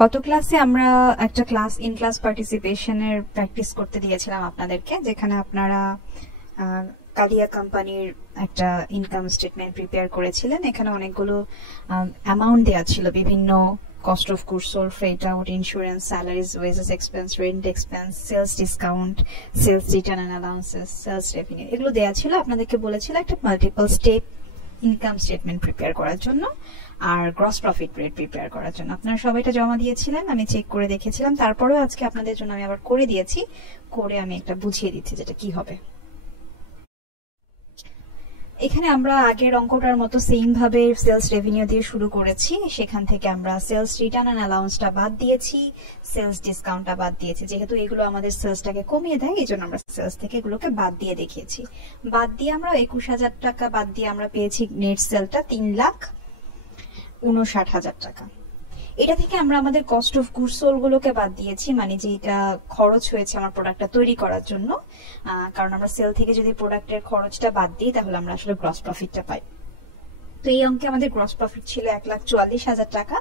গত ক্লাসে আমরা একটা ক্লাস ইন ক্লাস পার্টিসিপেশনের প্র্যাকটিস করতে দিয়েছিলাম আপনাদেরকে, যেখানে আপনারা কালিয়া কোম্পানির একটা ইনকাম স্টেটমেন্ট প্রিপেয়ার করেছিলেন। এখানে অনেকগুলো অ্যামাউন্ট দেওয়া ছিল, বিভিন্ন cost of goods sold, freight out, insurance, salaries, wages expense, rent expense, sales discount, sales return and allowances, sales revenue, এগুলো দেওয়া ছিল। আপনাদেরকে বলেছিল একটা multiple step income statement prepare করার জন্য আর গ্রস প্রফিট রেট প্রিপেয়ার করার জন্য। আপনারা সবাইটা জমা দিয়েছিলেন, আমি চেক করে দেখেছিলাম। তারপরেও আজকে আপনাদের জন্য আমি আবার করে দিয়েছি, করে আমি একটা বুঝিয়ে দিচ্ছি যেটা কি হবে। এখানে আমরা আগের অঙ্কটার মতো সেম ভাবে সেলস রেভিনিউ দিয়ে শুরু করেছি। সেখান থেকে আমরা সেলস রিটার্ন অ্যান্ড অ্যালাউন্সটা বাদ দিয়েছি, সেলস ডিসকাউন্টটা বাদ দিয়েছি। যেহেতু এগুলো আমাদের সেলসটাকে কমিয়ে দেয়, এই জন্য আমরা সেলস থেকে এগুলোকে বাদ দিয়ে দেখিয়েছি। বাদ দিয়ে আমরা 21,000 টাকা বাদ দিয়ে আমরা পেয়েছি নেট সেলটা 3,59,000 টাকা। এটা থেকে আমরা আমাদের কস্ট অফ গুডস সোল্ড গুলোকে বাদ দিয়েছি, মানে যে এটা খরচ হয়েছে আমার প্রোডাক্টটা তৈরি করার জন্য। কারণ আমরা সেল থেকে যদি প্রোডাক্টের খরচটা বাদ দিই তাহলে আমরা আসলে গ্রস প্রফিটটা পাই। তো এই অঙ্কে আমাদের গ্রস প্রফিট ছিল 1,44,000 টাকা।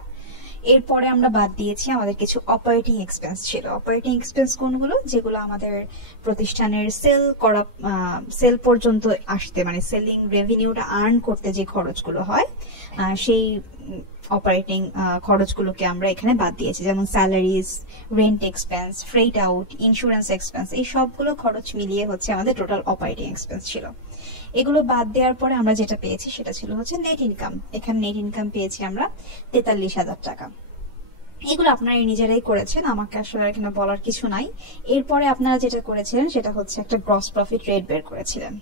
এরপরে আমরা বাদ দিয়েছি আমাদের কিছু অপারেটিং এক্সপেন্স ছিল। অপারেটিং এক্সপেন্স কোনগুলো? যেগুলো আমাদের প্রতিষ্ঠানের সেল পর্যন্ত আসতে, মানে সেলিং রেভিনিউটা আর্ন করতে যে খরচগুলো হয়, সেই অপারেটিং খরচগুলোকে আমরা এখানে বাদ দিয়েছি। যেমন salaries, rent expense, freight out, insurance expense, এই সবগুলো খরচ মিলিয়ে হচ্ছে আমাদের টোটাল অপারেটিং এক্সপেন্স ছিল। এগুলো বাদ দেওয়ার পরে আমরা যেটা পেয়েছি সেটা ছিল হচ্ছে নেট ইনকাম। এখানে নেট ইনকাম পেয়েছি আমরা 43,000 টাকা। এগুলো আপনারা নিজেরাই করেছেন, আমাকে আসলে এখানে বলার কিছু নাই। এরপরে আপনারা যেটা করেছিলেন সেটা হচ্ছে একটা গ্রস প্রফিট রেট বের করেছিলেন।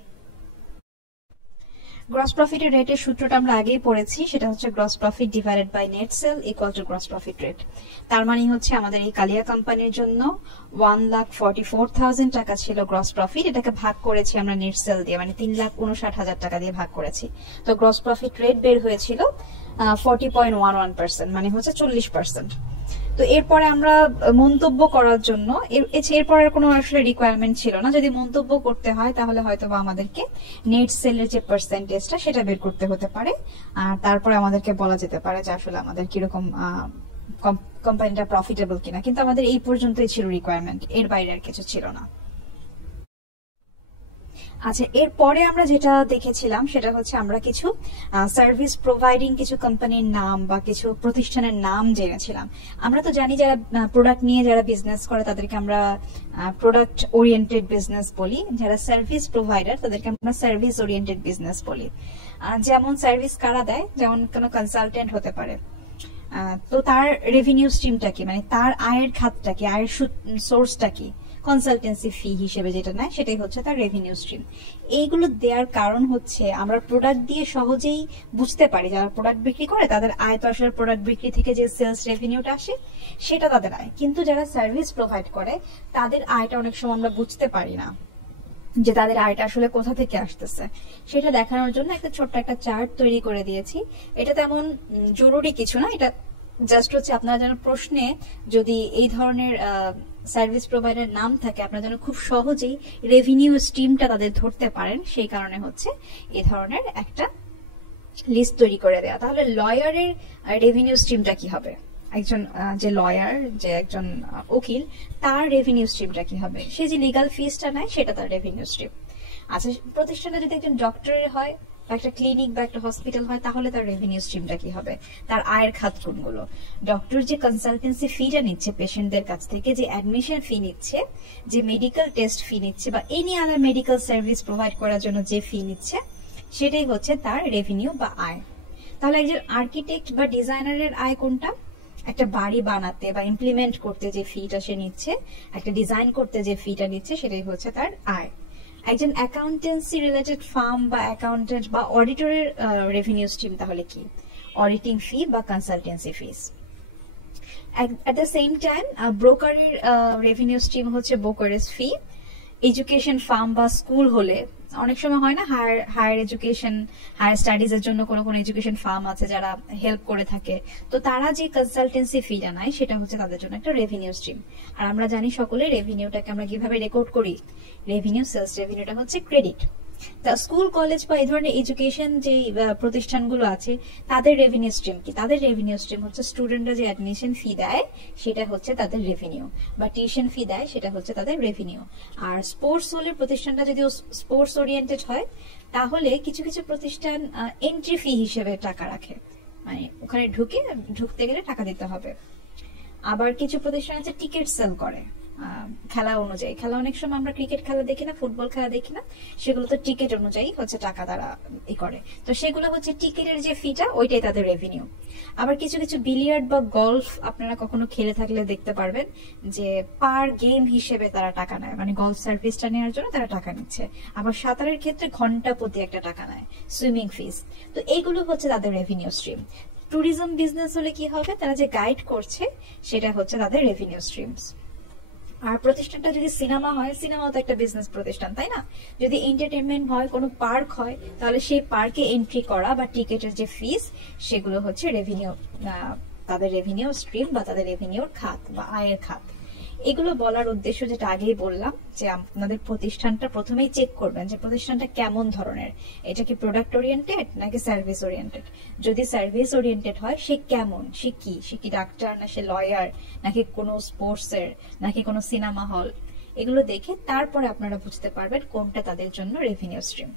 গ্রস প্রফিটের রেটের সূত্রটা আমরা আগেই পড়েছি, সেটা হচ্ছে gross profit divided by net sale equal to gross profit rate. তার মানে হচ্ছে আমাদের এই কালিয়া কোম্পানির জন্য 1,44,000 টাকা ছিল গ্রস প্রফিট। এটাকে ভাগ করেছি আমরা নেট সেল দিয়ে, মানে 3,59,000 টাকা দিয়ে ভাগ করেছি। তো গ্রস প্রফিট রেট বের হয়েছিল 40.11%, মানে হচ্ছে 40%। তো এরপরে আমরা মন্তব্য করার জন্য এরপরে কোনো আসলে রিকোয়ারমেন্ট ছিল না। যদি মন্তব্য করতে হয় তাহলে হয়তো বা আমাদেরকে নেট সেলের যে পার্সেন্টেজটা সেটা বের করতে হতে পারে, আর তারপরে আমাদেরকে বলা যেতে পারে যে আসলে আমাদের কিরকম কোম্পানিটা প্রফিটেবল কিনা। কিন্তু আমাদের এই পর্যন্তই ছিল রিকোয়ারমেন্ট, এর বাইরে আর কিছু ছিল না। আচ্ছা, এরপরে আমরা যেটা দেখেছিলাম সেটা হচ্ছে আমরা কিছু সার্ভিস প্রোভাইডিং কিছু কোম্পানির নাম বা কিছু প্রতিষ্ঠানের নাম জেনেছিলাম। আমরা তো জানি যারা প্রোডাক্ট নিয়ে যারা বিজনেস করে তাদেরকে আমরা প্রোডাক্ট ওরিয়েন্টেড বিজনেস বলি, যারা সার্ভিস প্রোভাইডার তাদেরকে আমরা সার্ভিস ওরিয়েন্টেড বিজনেস বলি। যেমন সার্ভিস কারা দেয়, যেমন কোনো কনসালটেন্ট হতে পারে, তো তার রেভিনিউ স্ট্রিমটা কি, মানে তার আয়ের খাতটা কি, আয়ের সোর্সটা কি, কনসালটেন্সি ফি হিসেবে যেটা নেয় সেটাই হচ্ছে তার রেভিনিউ স্ট্রিম। এইগুলো দেওয়ার কারণ হচ্ছে আমরা প্রোডাক্ট দিয়ে সহজেই বুঝতে পারি, যারা প্রোডাক্ট বিক্রি করে তাদের আয় তো আসলে প্রোডাক্ট বিক্রি থেকে যে সেলস রেভিনিউটা আসে সেটা তাদের আয়, কিন্তু যারা সার্ভিস প্রোভাইড করে তাদের আয়টা অনেক সময় আমরা বুঝতে পারি না, যে তাদের আয়টা আসলে কোথা থেকে আসতেছে। সেটা দেখানোর জন্য একটা ছোট্ট একটা চার্ট তৈরি করে দিয়েছি। এটা তেমন জরুরি কিছু না, এটা জাস্ট হচ্ছে আপনারা যেন প্রশ্নে যদি এই ধরনের সার্ভিস প্রোভাইডার নাম থাকে আপনারা যেন খুব সহজেই রেভিনিউ স্ট্রিমটা তাদের ধরতে পারেন, সেই কারণে হচ্ছে এই ধরনের একটা লিস্ট তৈরি করে দেয়া। তাহলে লয়ারের রেভিনিউ স্ট্রিমটা কি হবে, একজন যে লয়ার, যে একজন উকিল, তার রেভিনিউ স্ট্রিমটা কি হবে, সে যে লিগাল ফিসটা নেয় সেটা তার রেভিনিউ স্ট্রিম। আচ্ছা, প্রতিষ্ঠানে যদি একজন ডক্টরের হয়, একটা ক্লিনিক বা একটা হসপিটাল হয়, তাহলে তার রেভিনিউ স্ট্রিমটা কি হবে, তার আয়ের খাত কোনগুলো। ডক্টর যে কনসালটেন্সি ফিটা নিচ্ছে পেশেন্টদের কাছ থেকে, যে অ্যাডমিশন ফি নিচ্ছে, যে মেডিকেল টেস্ট ফি নিচ্ছে, বা any other medical service provide করার জন্য যে ফি নিচ্ছে, সেটাই হচ্ছে তার রেভিনিউ বা আয়। তাহলে একজন আর্কিটেক্ট বা ডিজাইনারের আয় কোনটা? একটা বাড়ি বানাতে বা ইমপ্লিমেন্ট করতে যে ফিটা সে নিচ্ছে, একটা ডিজাইন করতে যে ফিটা নিচ্ছে, সেটাই হচ্ছে তার আয়। একজন অ্যাকাউন্টেন্সি রিলেটেড ফার্ম বা অ্যাকাউন্টেন্ট বা অডিটরের রেভিনিউ স্ট্রিম তাহলে কি? অডিটিং ফি বা consultancy fees. At the same time ব্রোকারের রেভিনিউ স্ট্রিম হচ্ছে ব্রোকারেজ ফি। এডুকেশন ফার্ম বা স্কুল হলে অনেক সময় হয় না, হায়ার এডুকেশন, হায়ার স্টাডিজ এর জন্য কোনো এডুকেশন ফার্ম আছে যারা হেল্প করে থাকে, তো তারা যে কনসালটেন্সি ফি জানায় সেটা হচ্ছে তাদের জন্য একটা রেভিনিউ স্ট্রিম। আর আমরা জানি সকলে রেভিনিউটাকে আমরা কিভাবে রেকর্ড করি, রেভিনিউ সেলস রেভিনিউটা হচ্ছে ক্রেডিট। তা স্কুল কলেজ বা এই ধরনের এডুকেশন যে প্রতিষ্ঠানগুলো আছে তাদের রেভিনিউ স্ট্রিম কি? তাদের রেভিনিউ স্ট্রিম হচ্ছে স্টুডেন্টরা যে অ্যাডমিশন ফি দেয় সেটা হচ্ছে তাদের রেভিনিউ, বা টিউশন ফি দেয় সেটা হচ্ছে তাদের রেভিনিউ। আর স্পোর্টস হলে প্রতিষ্ঠানটা যদি স্পোর্টস ওরিয়েন্টেড হয় তাহলে কিছু কিছু প্রতিষ্ঠান এন্ট্রি ফি হিসেবে টাকা রাখে, মানে ওখানে ঢুকতে গেলে টাকা দিতে হবে। আবার কিছু প্রতিষ্ঠান আছে টিকিট সেল করে খেলা অনুযায়ী। খেলা অনেক সময় আমরা ক্রিকেট খেলা দেখি না, ফুটবল খেলা দেখি না, সেগুলো তো টিকিট অনুযায়ী হচ্ছে টাকা তারা করে, তো সেগুলো হচ্ছে টিকিটের যে ফিটা ওইটাই তাদের রেভিনিউ। আবার কিছু কিছু বিলিয়ার্ড বা গলফ আপনারা কখনো খেলে থাকলে দেখতে পারবেন যে পার গেম হিসেবে তারা টাকা নেয়, মানে গলফ সার্ভিসটা নেওয়ার জন্য তারা টাকা নিচ্ছে। আবার সাঁতারের ক্ষেত্রে ঘন্টা প্রতি একটা টাকা নেয়, সুইমিং ফিস। তো এইগুলো হচ্ছে তাদের রেভিনিউ স্ট্রিম। ট্যুরিজম বিজনেস হলে কি হবে, তারা যে গাইড করছে সেটা হচ্ছে তাদের রেভিনিউ স্ট্রিমস। আর প্রতিষ্ঠানটা যদি সিনেমা হয়, সিনেমাও তো একটা বিজনেস প্রতিষ্ঠান, তাই না? যদি এন্টারটেনমেন্ট হয়, কোনো পার্ক হয়, তাহলে সেই পার্কে এন্ট্রি করা বা টিকেটের যে ফিস সেগুলো হচ্ছে রেভিনিউ, তাদের রেভিনিউ স্ট্রিম বা তাদের রেভিনিউর খাত বা আয়ের খাত। এগুলো বলার উদ্দেশ্য যেটা আগেই বললাম, যে আপনাদের প্রতিষ্ঠানটা প্রথমেই চেক করবেন যে প্রতিষ্ঠানটা কেমন ধরনের, এটা কি প্রোডাক্ট ওরিয়েন্টেড নাকি সার্ভিস ওরিয়েন্টেড। যদি সার্ভিস ওরিয়েন্টেড হয় সে কেমন, সে কি ডাক্তার, না সে লয়ার, নাকি কোনো স্পোর্টসের, নাকি কোনো সিনেমা হল, এগুলো দেখে তারপরে আপনারা বুঝতে পারবেন কোনটা তাদের জন্য রেভিনিউ স্ট্রিম।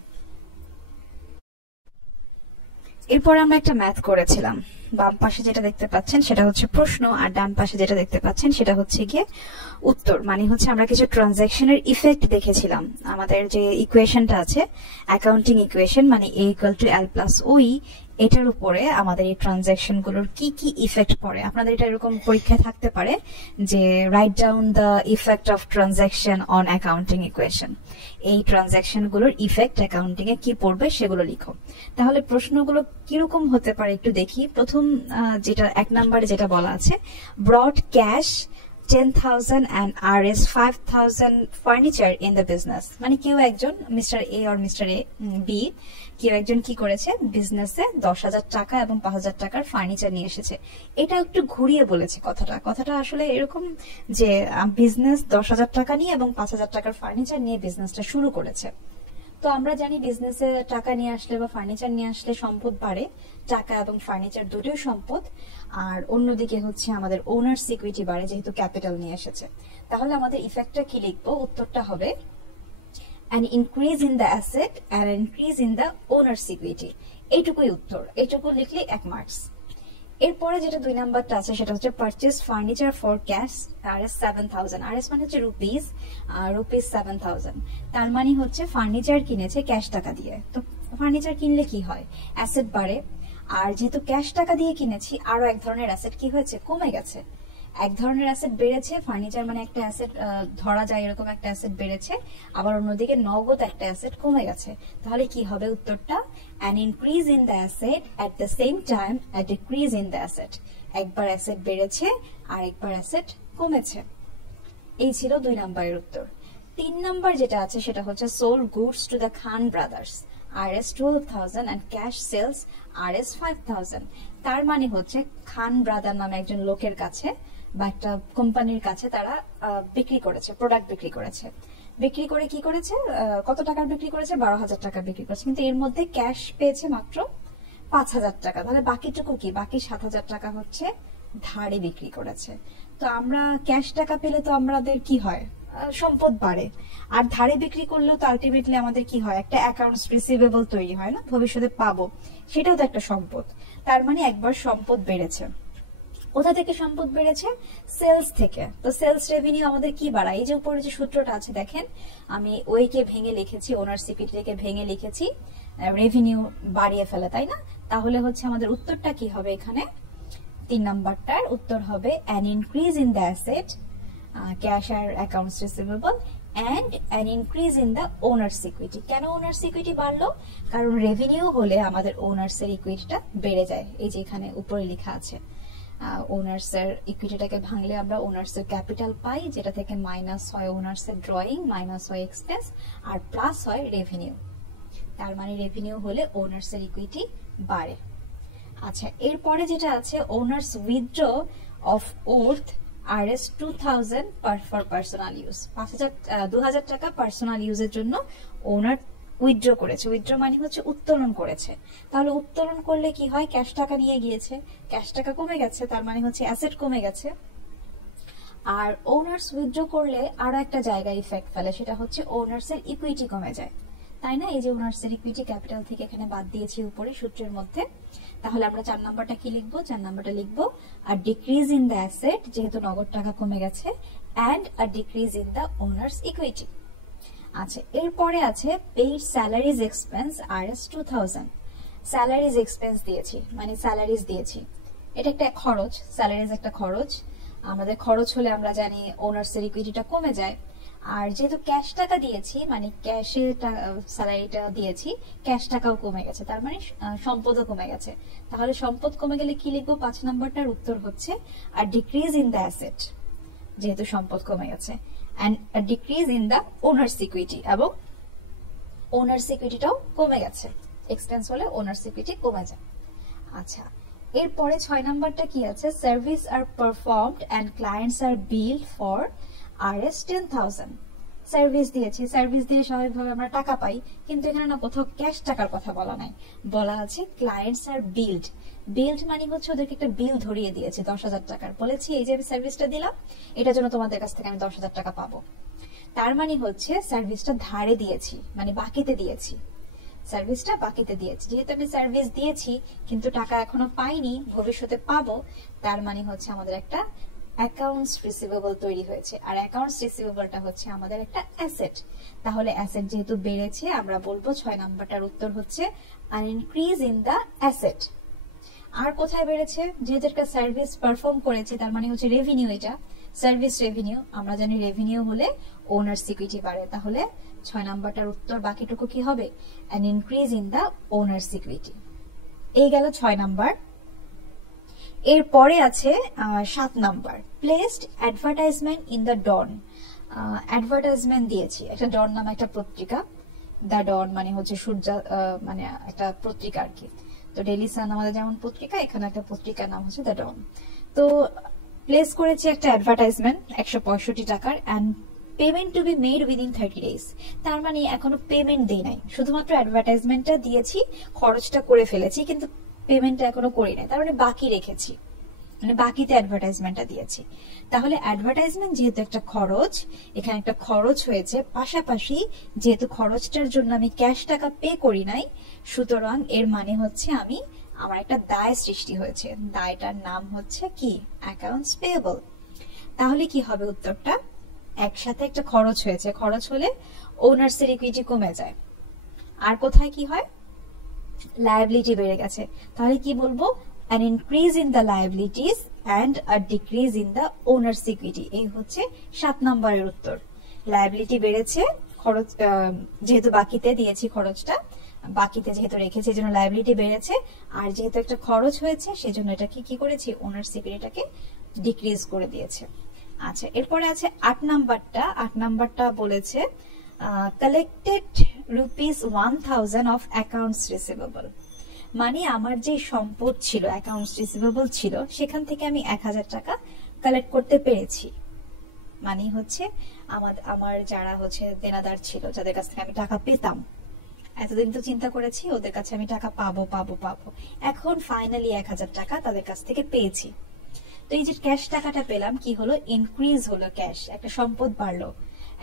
এরপর আমরা একটা ম্যাথ করেছিলাম। বাম পাশে যেটা দেখতে পাচ্ছেন সেটা হচ্ছে প্রশ্ন, আর ডান পাশে যেটা দেখতে পাচ্ছেন সেটা হচ্ছে গিয়ে উত্তর। মানে হচ্ছে আমরা কিছু ট্রানজাকশনের ইফেক্ট দেখেছিলাম। আমাদের যে ইকুয়েশনটা আছে অ্যাকাউন্টিং ইকুয়েশন, মানে A = L + OE, এটার উপরে আমাদের এই ট্রানজাকশন গুলোর কি কি ইফেক্ট পড়ে। আপনাদের এটা এরকম পরীক্ষায় থাকতে পারে যে write down the effect of transaction on accounting equation. এই ট্রানজাকশন গুলোর ইফেক্ট অ্যাকাউন্টিং এ কি পড়বে সেগুলো লিখো। তাহলে প্রশ্নগুলো কিরকম হতে পারে একটু দেখি। প্রথম যেটা 1 নম্বরে যেটা বলা আছে, ব্রট cash 10,000 and RS 5,000 furniture in the business, মানে কেউ একজন মিস্টার এ আর মিস্টার বি, কেউ একজন কি করেছে, বিজনেসে 10,000 টাকা এবং 5,000 টাকার ফার্নিচার নিয়ে এসেছে। এটা একটু ঘুরিয়ে বলেছে কথাটা আসলে এরকম যে বিজনেস 10,000 টাকা নিয়ে এবং 5,000 টাকার ফার্নিচার নিয়ে বিজনেসটা শুরু করেছে। তো আমরা জানি বিজনেসে টাকা নিয়ে আসলে বা ফার্নিচার নিয়ে আসলে সম্পদ বাড়ে, টাকা এবং ফার্নিচার দুটোই সম্পদ। আর অন্যদিকে হচ্ছে আমাদের ওনার্স ইকুইটি বাড়ে, যেহেতু ক্যাপিটাল নিয়ে এসেছে। তাহলে আমাদের ইফেক্টটা কি লিখবো, উত্তরটা হবে an increase in the asset and an increase in the owner's equity। এইটুকুই উত্তর, এইটুকু লিখলে 1 মার্কস। এরপরে যেটা 2 নাম্বারটা আছে সেটা হচ্ছে purchase furniture for cash RS 7,000। RS মানে হচ্ছে রুপিস, রুপিস 7,000। তার মানে হচ্ছে ফার্নিচার কিনেছে ক্যাশ টাকা দিয়ে। তো ফার্নিচার কিনলে কি হয়, অ্যাসেট বাড়ে। আর যেহেতু ক্যাশ টাকা দিয়ে কিনেছি, আরো এক ধরনের অ্যাসেট কি হয়েছে, কমে গেছে। এক ধরনের অ্যাসেট বেড়েছে, ফার্নিচার মানে একটা অ্যাসেট ধরা যায় এরকম একটা অ্যাসেট বেড়েছে, আবার অন্যদিকে নগদ একটা অ্যাসেট কমে গেছে। তাহলে কি হবে উত্তরটা, an increase in the asset at the same time a decrease in the asset। একবার অ্যাসেট বেড়েছে আর একবার অ্যাসেট কমেছে। এই ছিল 2 নম্বরের উত্তর। 3 নম্বর যেটা আছে সেটা হচ্ছে sold goods to the Khan brothers RS 12,000 and cash sales RS 5,000। তার মানে হচ্ছে খান ব্রাদার নামে একজন লোকের কাছে বা একটা কোম্পানির কাছে তারা বিক্রি করেছে, প্রোডাক্ট বিক্রি করেছে। বিক্রি করে কি করেছে, কত টাকার বিক্রি করেছে, 12,000 টাকা বিক্রি করেছে, কিন্তু এর মধ্যে ক্যাশ পেয়েছে মাত্র 5,000 টাকা। তাহলে বাকিটুকু কি, বাকি 7,000 টাকা হচ্ছে ধারে বিক্রি করেছে। তো আমরা ক্যাশ টাকা পেলে তো আমাদের কি হয়, সম্পদ বাড়ে। আর ধারে বিক্রি করলেও তো আলটিমেটলি আমাদের কি হয়, একটা অ্যাকাউন্টস রিসিভেবল তৈরি হয় না, ভবিষ্যতে পাবো, সেটাও তো একটা সম্পদ। তার মানে একবার সম্পদ বেড়েছে। কোথা থেকে সম্পদ বেড়েছে, সেলস থেকে। তো সেলস রেভিনিউ আমাদের কি বাড়ায়, এই যে উপরে যে সূত্রটা আছে দেখেন, আমি ওইকে ভেঙে লিখেছি, ওনার সিপিটিকে ভেঙে লিখেছি রেভিনিউ বাড়িয়ে ফেলে, তাই না? তাহলে হচ্ছে আমাদের উত্তরটা কি হবে, এখানে 3 নাম্বারটার উত্তর হবে an increase in the asset, cash or accounts receivable and an increase in the owner's equity। কেন ওনার্স ইকুইটি বাড়লো, কারণ রেভিনিউ হলে আমাদের ওনার্স এর ইকুইটিটা বেড়ে যায়। এই যে এখানে উপরে লেখা আছে ওনার্স এর ইকুইটিটাকে ভাঙলে আমরা ওনার্স এর ক্যাপিটাল পাই, যেটা থেকে মাইনাস হয় ওনার্স এর ড্রয়িং, মাইনাস হয় এক্সপেন্স, আর প্লাস হয় রেভিনিউ। তার মানে রেভিনিউ হলে ওনার্স এর ইকুইটি বাড়ে। আচ্ছা, এরপরে যেটা আছে owners withdraw of worth RS 2,000 for personal use. 2,000 টাকা পার্সোনাল ইউজের জন্য ওনার উইথড্র করেছে, উইথড্র মানে হচ্ছে উত্তোলন করেছে। তাহলে উত্তোলন করলে কি হয়, ক্যাশ টাকা নিয়ে গিয়েছে, ক্যাশ টাকা কমে গেছে, তার মানে হচ্ছে অ্যাসেট কমে গেছে। আর ওনার্স উইথড্র করলে আরো একটা জায়গায় ইফেক্ট ফেলে, সেটা হচ্ছে ওনার্স এর ইকুইটি কমে যায়, তাই না? এই যে ওনার্স এর ইকুইটি ক্যাপিটাল থেকে এখানে বাদ দিয়েছি উপরে সূত্রের মধ্যে। তাহলে আমরা 4 নাম্বারটা কি লিখবো? 4 নাম্বারটা লিখবো আর ডিক্রিজ ইন দ্য অ্যাসেট, যেহেতু নগদ টাকা কমে গেছে, and a decrease in the owner's equity. আচ্ছা, এরপরে আছে paid salaries expense RS 2000। Salaries expense দিয়েছি মানে স্যালারিজ দিয়েছি, এটা একটা খরচ, স্যালারিজ একটা খরচ। আমাদের খরচ হলে আমরা জানি ওনার্স এর ইকুইটিটা কমে যায়। আর যেহেতু ক্যাশ টাকা দিয়েছি মানে ক্যাশে স্যালারিটা দিয়েছি, ক্যাশ টাকাও কমে গেছে, তার মানে সম্পদও কমে গেছে। তাহলে সম্পদ কমে গেলে কি লিখবো? 5 নাম্বারটার উত্তর হচ্ছে আর ডিক্রিজ ইন দ্য অ্যাসেট, যেহেতু সম্পদ কমে গেছে, and a decrease in the owner's equity, এবং ওনার্স ইকুইটিটাও কমে গেছে, এক্সপেন্স হলে ওনার্স ইকুইটি কমে যায়। আচ্ছা, এরপরে 6 নাম্বারটা কি আছে? Service are performed and clients are billed for RS 10,000। Service দিয়েছি, সার্ভিস দিয়ে স্বাভাবিকভাবে আমরা টাকা পাই, কিন্তু এখানে না কোথাও ক্যাশ টাকার কথা বলা নাই, বলা আছে ক্লায়েন্টস আর বিল্ড। বিল্ড মানে হচ্ছে ওদেরকে একটা বিল ধরিয়ে দিয়েছে 10,000 টাকার, বলেছি এই যে আমি সার্ভিসটা দিলাম, এটার জন্য তোমাদের কাছ থেকে আমি 10,000 টাকা পাবো। তার মানে হচ্ছে সার্ভিসটা ধারে দিয়েছি, মানে বাকিতে দিয়েছি, সার্ভিসটা বাকিতে দিয়েছি। যেহেতু আমি সার্ভিস দিয়েছি কিন্তু টাকা এখনো পাইনি, ভবিষ্যতে পাবো, তার মানে হচ্ছে আমাদের একটা অ্যাকাউন্টস রিসিভেবল তৈরি হয়েছে। আর অ্যাকাউন্টস রিসিভেবলটা হচ্ছে আমাদের একটা অ্যাসেট। তাহলে অ্যাসেট যেহেতু বেড়েছে, আমরা বলবো 6 নাম্বারটার উত্তর হচ্ছে an increase in the asset। আর কোথায় বেড়েছে? যেহেতু একটা সার্ভিস পারফর্ম করেছে, তার মানে হচ্ছে রেভিনিউ, এটা সার্ভিস রেভিনিউ। আমরা জানি রেভিনিউ হলে ওনার্স ইকুইটি বাড়ে, তাহলে 6 নাম্বারটার উত্তর বাকিটুকু কি হবে? an increase in the owners equity। এই গেল 6 নাম্বার। এরপরে আছে 7 number, placed advertisement in the Dawn. Advertisement দিয়েছি একটা ডন নামে একটা পত্রিকা, দ্য ডন মানে হচ্ছে সূর্য, মানে একটা পত্রিকা আর কি। তো ডেইলি সান আমাদের যেমন পত্রিকা, এখানে একটা পত্রিকার নাম হচ্ছে দ্য ডন। তো প্লেস করেছি একটা অ্যাডভার্টাইজমেন্ট 165 টাকার, and payment to be made within 30 days। তার মানে এখনো পেমেন্ট দেই নাই, শুধুমাত্র অ্যাডভার্টাইজমেন্টটা দিয়েছি, খরচটা করে ফেলেছি, কিন্তু পেমেন্টটা এখনো করি নাই, তার মানে বাকি রেখেছি, মানে বাকিতে অ্যাডভার্টাইজমেন্টটা দিয়েছি। তাহলে অ্যাডভার্টাইজমেন্ট যেহেতু একটা খরচ, এখানে একটা খরচ হয়েছে, পাশাপাশি যেহেতু খরচটার জন্য আমি ক্যাশ টাকা পে করি নাই, সুতরাং এর মানে হচ্ছে আমার একটা দায় সৃষ্টি হয়েছে, দায়টার নাম হচ্ছে কি? Accounts payable. তাহলে কি হবে উত্তরটা? একসাথে একটা খরচ হয়েছে, খরচ হলে ওনার্স এর ইকুইটি কমে যায়। আর কোথায় কি হয়? লায়াবিলিটি বেড়ে গেছে, তাহলে কি বলবো? an increase in the liabilities and a decrease in the owner's equity। এই হচ্ছে 7 নম্বরের উত্তর। লায়াবিলিটি বেড়েছে, খরচ যেহেতু বাকিতে দিয়েছি, খরচটা বাকিতে যেহেতু রেখেছি, এজন্য লায়াবিলিটি বেড়েছে। আর যেহেতু একটা খরচ হয়েছে, সেজন্য এটাকে কি করেছি? ওনার্স ইকুইটিটাকে ডিক্রিজ করে দিয়েছে। আচ্ছা, এরপরে আছে 8 নাম্বারটা। 8 নাম্বারটা বলেছে কালেক্টেড ₹1000 অফ অ্যাকাউন্টস রিসিভেবল। মানে আমার যে সম্পদ ছিল, অ্যাকাউন্টস রিসিভেবল ছিল, সেখান থেকে আমি 1000 টাকা কালেক্ট করতে পেরেছি। মানে হচ্ছে আমার যারা হচ্ছে দেনাদার ছিল, যাদের কাছ থেকে আমি টাকা পেতাম, এতদিন তো চিন্তা করেছি ওদের কাছে আমি টাকা পাবো, এখন ফাইনালি 1000 টাকা তাদের কাছ থেকে পেয়েছি। তো এই যে ক্যাশ টাকাটা পেলাম, কি হলো? ইনক্রিজ হলো ক্যাশ, একটা সম্পদ বাড়লো,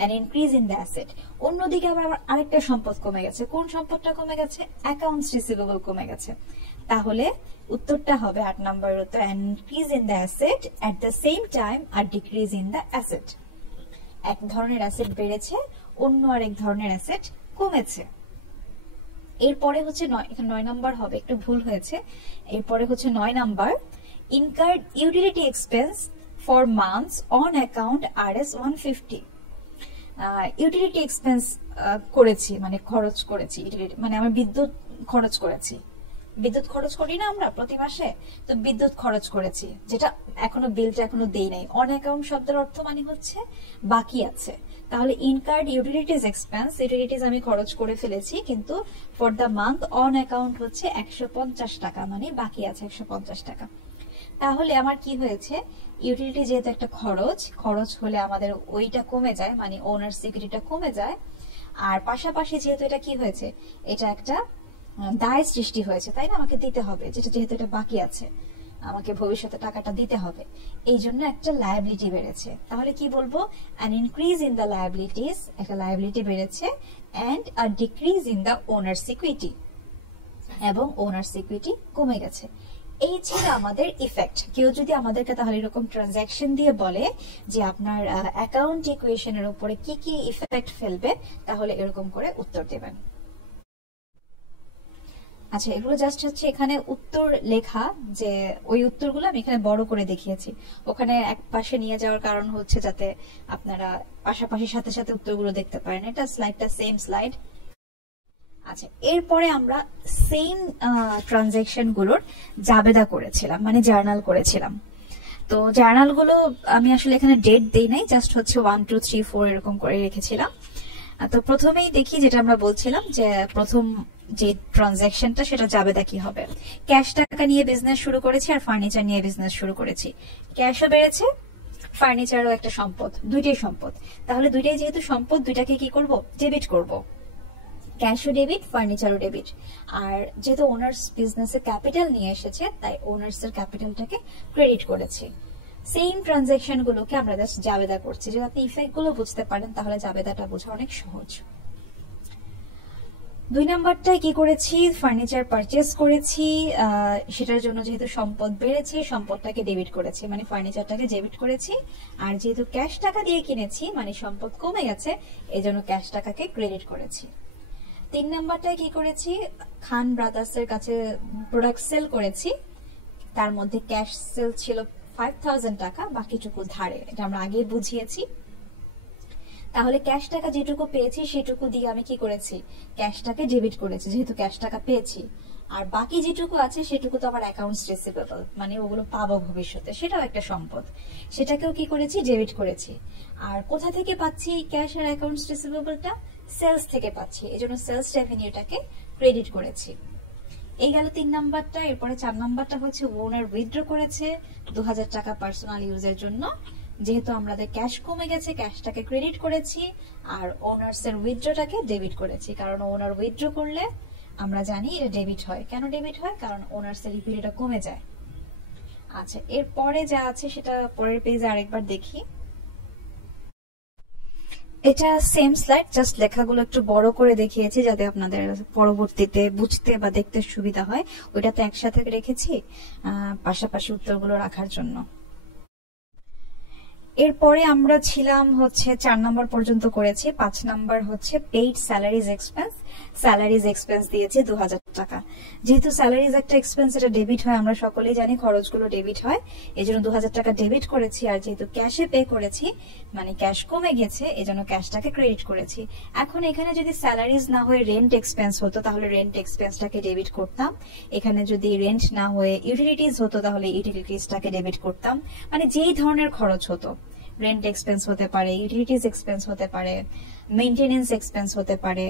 an increase in the asset। অন্যদিকে আবার আরেকটা সম্পদ কমে গেছে। কোন সম্পদটা কমে গেছে? অ্যাকাউন্টস রিসিভেবল কমে গেছে। তাহলে উত্তরটা হবে 8 নম্বরের উত্তর, an increase in the asset at the same time a decrease in the asset। এক ধরনের অ্যাসেট বেড়েছে, অন্য আরেক ধরনের অ্যাসেট কমেছে। এরপরে হচ্ছে 9 নাম্বার হবে, একটু ভুল হয়েছে। এরপরে হচ্ছে 9 number, incurred utility expense for months on account RS 150। Utility expense করেছি, মানে খরচ করেছি, মানে আমার বিদ্যুৎ খরচ করেছি। বিদ্যুৎ খরচ করি না আমরা প্রতি মাসে, তো বিদ্যুৎ খরচ করেছি, যেটা এখনো বিলটা এখনো দেই নাই। অন অ্যাকাউন্ট শব্দের অর্থ মানে হচ্ছে বাকি আছে। তাহলে ইনকার্ড ইউটিলিটিজ এক্সপেন্স, ইউটিলিটিজ আমি খরচ করে ফেলেছি, কিন্তু for the month on account হচ্ছে 150 টাকা, মানে বাকি আছে 150 টাকা। তাহলে আমার কি হয়েছে? ইউটিলিটি যেহেতু একটা খরচ, খরচ হলে আমাদের ওইটা কমে যায়, মানে ওনার্স ইকুইটিটা কমে যায়। আর পাশাপাশি যেহেতু এটা কি হয়েছে, এটা একটা দায় সৃষ্টি হয়েছে, তাই না? আমাকে দিতে হবে, যেহেতু এটা বাকি আছে, আমাকে ভবিষ্যতে টাকাটা দিতে হবে, এই জন্য একটা লায়াবিলিটি বেড়েছে। তাহলে কি বলবো? An increase in the liabilities, একটা লায়াবিলিটি বেড়েছে, and a decrease in the owner's equity, এবং ওনার্স ইকুইটি কমে গেছে। এই ছিল আমাদের ইফেক্ট। কেউ যদি আমাদেরকে তাহলে এরকম ট্রানজাকশন দিয়ে বলে যে আপনার অ্যাকাউন্ট ইকুয়েশনের উপরে কি কি ইফেক্ট ফেলবে, তাহলে এরকম করে উত্তর দেবেন। আচ্ছা, এগুলো জাস্ট হচ্ছে এখানে উত্তর লেখা, যে ওই উত্তরগুলো আমি এখানে বড় করে দেখিয়েছি। ওখানে এক পাশে নিয়ে যাওয়ার কারণ হচ্ছে যাতে আপনারা পাশাপাশি সাথে সাথে উত্তরগুলো দেখতে পারেন। এটা স্লাইডটা সেম স্লাইড। আচ্ছা, এরপরে আমরা সেম ট্রানজাকশন গুলোর জাবেদা করেছিলাম, মানে জার্নাল করেছিলাম। তো জার্নাল গুলো আমি আসলে এখানে ডেট দেই নাই, জাস্ট হচ্ছে 1 2 3 4 এরকম করে রেখেছিলাম। তো প্রথমেই দেখি, যেটা আমরা বলছিলাম যে প্রথম যে ট্রানজাকশনটা সেটা জাবেদা কি হবে। ক্যাশ টাকা নিয়ে বিজনেস শুরু করেছি আর ফার্নিচার নিয়ে বিজনেস শুরু করেছি। ক্যাশও বেড়েছে, ফার্নিচারও একটা সম্পদ, দুইটাই সম্পদ। তাহলে দুইটাই যেহেতু সম্পদ, দুইটাকে কি করব? ডেবিট করব। ক্যাশও ডেবিট, ফার্নিচারও ডেবিট। আর যেহেতু ওনার্স বিজনেসে ক্যাপিটাল নিয়ে এসেছে, তাই ওনার্স এর ক্যাপিটালটাকে ক্রেডিট করেছি। সেম ট্রানজাকশন গুলোকে আমরা জাস্ট জাবেদা করছি। যদি আপনি ইফেক্ট গুলো বুঝতে পারেন তাহলে জাবেদাটা বোঝা অনেক সহজ। 2 নাম্বারটায় কি করেছি? ফার্নিচার পারচেজ করেছি, সেটার জন্য যেহেতু সম্পদ বেড়েছে, সম্পদটাকে ডেবিট করেছি, মানে ফার্নিচারটাকে ডেবিট করেছি। আর যেহেতু ক্যাশ টাকা দিয়ে কিনেছি, মানে সম্পদ কমে গেছে, এই জন্য ক্যাশ টাকাকে ক্রেডিট করেছি। 3 নাম্বারটায় কি করেছি? খান ব্রাদার্স এর কাছে প্রোডাক্ট সেল করেছি, তার মধ্যে ক্যাশ সেল ছিল 5000 টাকা, বাকিটুকু ধারে, এটা আমরা আগেই বুঝিয়েছি। তাহলে ক্যাশ টাকা যেটুকু পেয়েছি সেটুকু দিয়ে আমি কি করেছি? ক্যাশটাকে ডেবিট করেছি, যেহেতু ক্যাশ টাকা পেয়েছি। আর বাকি যেটুকু আছে সেটুকু তো আমার অ্যাকাউন্টস রিসিভেবল, মানে ওগুলো পাবো ভবিষ্যতে, সেটাও একটা সম্পদ, সেটাকেও কি করেছি? ডেবিট করেছি। আর কোথা থেকে পাচ্ছি ক্যাশ আর অ্যাকাউন্টস রিসিভেবলটা? সেলস থেকে পাচ্ছি, এজন্য সেলস রেভিনিউটাকে ক্রেডিট করেছি। এই গেল 3 নাম্বারটা। এরপরে 4 নাম্বারটা হচ্ছে ওনার উইথড্র করেছে 2000 টাকা পার্সোনাল ইউজের জন্য। যেহেতু আমাদের ক্যাশ কমে গেছে, ক্যাশটাকে ক্রেডিট করেছি, আর ওনার্স এর উইথড্রটাকে ডেবিট করেছি। কারণ ওনার উইথড্র করলে আমরা জানি এটা ডেবিট হয়। কেন ডেবিট হয়? কারণ ওনার্স এর ইকুইটিটা কমে যায়। আচ্ছা, এরপরে যা আছে সেটা পরের পেজে আরেকবার দেখি। এটা সেম স্লাইড, জাস্ট লেখাগুলো একটু বড় করে দেখিয়েছি যাতে আপনাদের পরবর্তীতে বুঝতে বা দেখতে সুবিধা হয়। ওইটাতে একসাথে রেখেছি পাশাপাশি উত্তরগুলো রাখার জন্য। এরপরে আমরা ছিলাম হচ্ছে 4 নাম্বার পর্যন্ত করেছি। 5 নাম্বার হচ্ছে paid salaries expense. Salaries expense দিয়েছি 2000 টাকা। যেহেতু স্যালারিজ একটা এক্সপেন্স, এটা ডেবিট হয়, আমরা সকলেই জানি খরচগুলো ডেবিট হয়, এই জন্য 2000 টাকা ডেবিট করেছি। আর যেহেতু ক্যাশে পে করেছি, মানে ক্যাশ কমে গেছে, এই জন্য ক্যাশটাকে ক্রেডিট করেছি। এখন এখানে যদি স্যালারিজ না হয়ে রেন্ট এক্সপেন্স হতো তাহলে রেন্ট এক্সপেন্সটাকে ডেবিট করতাম। এখানে যদি রেন্ট না হয়ে ইউটিলিটিস হতো তাহলে ইউটিলিটিসটাকে ডেবিট করতাম। মানে যেই ধরনের খরচ হতো, রেন্ট এক্সপেন্স হতে পারে, ইউটিলিটিস এক্সপেন্স হতে পারে, মেইনটেনেন্স এক্সপেন্স হতে পারে,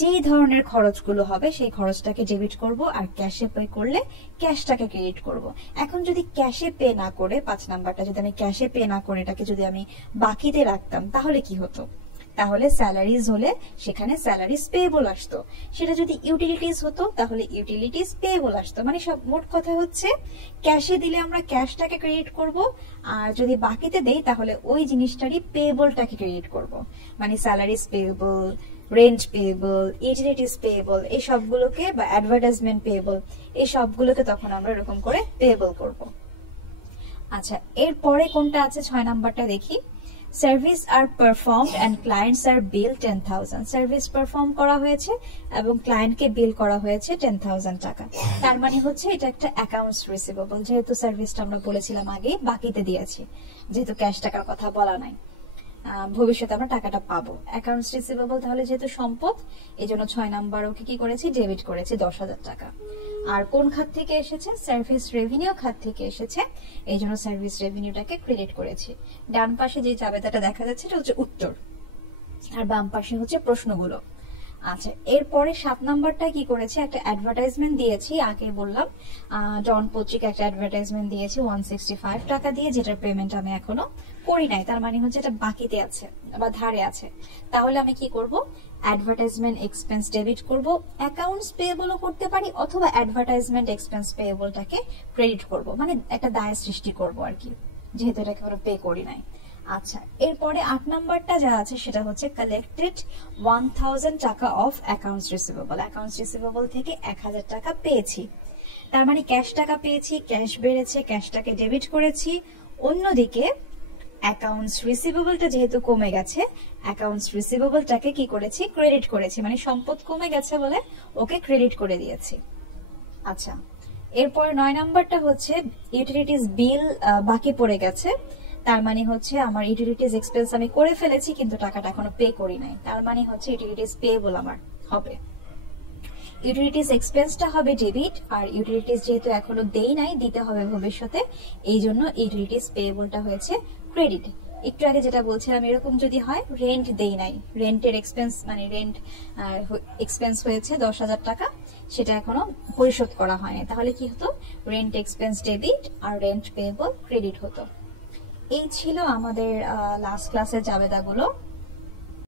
যেই ধরনের খরচগুলো হবে সেই খরচটাকে ডেবিট করব। আর ক্যাশে পে করলে ক্যাশটাকে ক্রেডিট করব। এখন যদি ক্যাশে পে না করে, 5 নাম্বারটা যদি আমি ক্যাশে পে না করে এটাকে যদি আমি বাকিতে রাখতাম তাহলে কি হতো? তাহলে স্যালারিজ হলে সেখানে স্যালারিজ পেয়েবল আসতো, সেটা যদি ইউটিলিটিস হতো তাহলে ইউটিলিটিস পেয়েবল আসতো। মানে সব মোট কথা হচ্ছে ক্যাশে দিলে আমরা ক্যাশটাকে ক্রেডিট করব, আর যদি বাকিতে দেই তাহলে ওই জিনিসটারই পেয়েবলটাকে ক্রেডিট করব। মানে salaries payable, rent payable, utilities payable, এই সবগুলোকে, বা অ্যাডভার্টাইজমেন্ট পেয়েবল, এই সবগুলোকে তখন আমরা এরকম করে পেয়েবল করব। আচ্ছা, এরপরে কোনটা আছে? 6 নাম্বারটা দেখি। Service are performed and clients are bill 10,000। Service perform করা হয়েছে এবং ক্লায়েন্টকে বিল করা হয়েছে 10,000 টাকা। তার মানে হচ্ছে এটা একটা অ্যাকাউন্টস রিসিভেবল, যেহেতু সার্ভিসটা আমরা বলেছিলাম আগে বাকিতে দিয়েছি, যেহেতু ক্যাশ টাকার কথা বলা নাই, ভবিষ্যতে আমরা টাকাটা পাবো। অ্যাকাউন্টস রিসিভেবল তাহলে যেহেতু সম্পদ, এই জন্য 6 নাম্বার ওকে কি করেছি? ডেবিট করেছি 10,000 টাকা। আর কোন খাত থেকে এসেছে? সার্ভিস রেভিনিউ খাত থেকে এসেছে, এই জন্য সার্ভিস রেভিনিউটাকে ক্রেডিট করেছি। ডান পাশে যে জাবেদাটা দেখা যাচ্ছে এটা হচ্ছে উত্তর, আর বাম পাশে হচ্ছে প্রশ্নগুলো। আচ্ছা, এরপরে 7 নাম্বারটা কি করেছি, একটা অ্যাডভার্টাইজমেন্ট দিয়েছি, আগে বললাম ডন পত্রিকা একটা অ্যাডভার্টাইজমেন্ট দিয়েছি 165 টাকা দিয়ে, যেটার পেমেন্ট আমি এখনো করি নাই, তার মানে হচ্ছে এটা বাকিতে আছে বা ধারে আছে। তাহলে আমি কি করব, অ্যাডভার্টাইজমেন্ট এক্সপেন্স ডেবিট করব, অ্যাকাউন্টস পেয়েবলও করতে পারি, অথবা অ্যাডভার্টাইজমেন্ট এক্সপেন্স পেয়েবলটাকে ক্রেডিট করব, মানে একটা দায় সৃষ্টি করব আর কি, যেহেতু এটাকে আমরা পে করি নাই। আচ্ছা, এরপরে 8 নাম্বারটা যা আছে সেটা হচ্ছে কালেক্টেড 1000 টাকা of accounts receivable. Accounts receivable থেকে 1000 টাকা পেয়েছি, তার মানে ক্যাশ টাকা পেয়েছি, ক্যাশ বেড়েছে, ক্যাশটাকে ডেবিট করেছি। অন্যদিকে অ্যাকাউন্টস রিসিভেবলটা যেহেতু কমে গেছে, অ্যাকাউন্টস রিসিভেবলটাকে কি করেছি, ক্রেডিট করেছি, মানে সম্পদ কমে গেছে বলে ওকে ক্রেডিট করে দিয়েছি। আচ্ছা, এরপর 9 নাম্বারটা হচ্ছে ইউটিলিটিস বিল বাকি পড়ে গেছে, তার মানে হচ্ছে আমার ইউটিলিটিস এক্সপেন্স আমি করে ফেলেছি কিন্তু টাকাটা এখনো পে করি নাই, তার মানে হচ্ছে ইউটিলিটিস পেয়েবল আমার হবে। ইউটিলিটিস এক্সপেন্সটা হবে ডেবিট, আর ইউটিলিটিস যেহেতু এখনো দেই নাই, দিতে হবে ভবিষ্যতে, এই জন্য ইউটিলিটিস পেয়েবলটা হয়েছে ক্রেডিট। একটু আগে যেটা বলছিলাম, এরকম যদি হয় রেন্ট দেই নাই, রেন্টের এক্সপেন্স মানে রেন্ট এক্সপেন্স হয়েছে 10,000 টাকা, সেটা এখনো পরিশোধ করা হয়নি, তাহলে কি হতো, রেন্ট এক্সপেন্স ডেবিট আর রেন্ট পেয়েবল ক্রেডিট হতো। এই ছিল আমাদের লাস্ট ক্লাসের জাবেদাগুলো।